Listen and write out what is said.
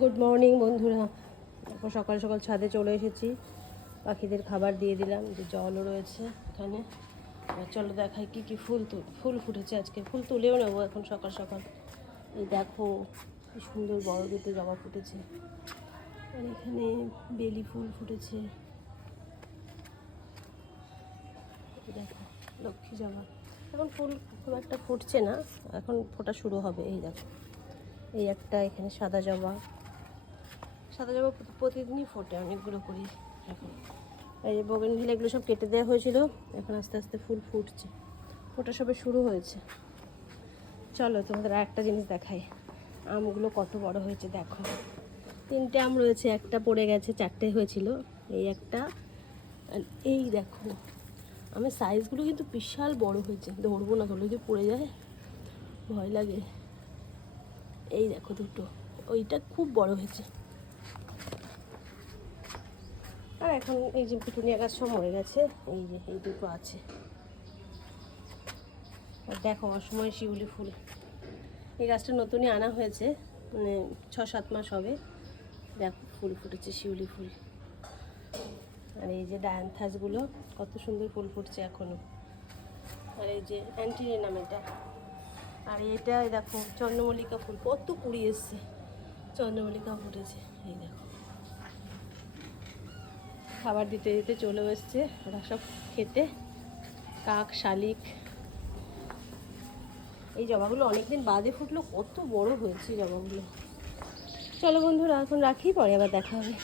Good morning বন্ধুরা। এখন সকাল সকাল ছাদে চলে এসেছি, পাখিদের খাবার দিয়ে দিলাম, যে জলও রয়েছে এখানে। আর চলো দেখাই কী কী ফুল ফুটেছে আজকে। ফুল তুলেও নেবো এখন সকাল সকাল। এই দেখো কি সুন্দর বড় দুটো জবা ফুটেছে, আর এখানে বেলি ফুল ফুটেছে। দেখো লক্ষ্মী জবা। এখন ফুল খুব একটা ফুটছে না, এখন ফোটা শুরু হবে। এই দেখো এই একটা, এখানে সাদা জবা প্রতিদিনই ফোটে, অনেকগুলো করি এখন। এই বোগেনভিলিয়া এগুলো সব কেটে দেওয়া হয়েছিল, এখন আস্তে আস্তে ফুল ফুটছে, ফোটা সবে শুরু হয়েছে। চলো তোমাদের আর একটা জিনিস দেখাই, আমগুলো কত বড় হয়েছে দেখো। 3টে আম রয়েছে, একটা পড়ে গেছে, 4টে হয়েছিল, এই একটা। আর এই দেখো আমের সাইজগুলো কিন্তু বিশাল বড় হয়েছে, ধরবো না, ধরলে যদি পড়ে যায় ভয় লাগে। এই দেখো দুটো, ওইটা খুব বড় হয়েছে। আর এখন এই যে পিটুনিয়া গাছ সব মরে গেছে, এই যে এই দুটো আছে। আর দেখো অসময় শিউলি ফুল, এই গাছটা নতুনই আনা হয়েছে, মানে 6-7 মাস হবে। দেখো ফুল ফুটেছে, শিউলি ফুল। আর এই যে ডায়ান্থাসগুলো কত সুন্দর ফুল ফুটছে এখনও। আর এই যে অ্যান্টিরিনাম এটা। আর এটা দেখো চন্দ্রমল্লিকা ফুল, কত কুড়ি এসছে, চন্দ্রমল্লিকা ফুটেছে। এই দেখো খাবার দিতে দিতে চলেও এসছে ওরা সব খেতে, কাক শালিক। এই জবাগুলো অনেকদিন বাদে ফুটলো, কত বড় হয়েছে জবাগুলো। চলো বন্ধুরা এখন রাখি, পরে আবার দেখা হবে।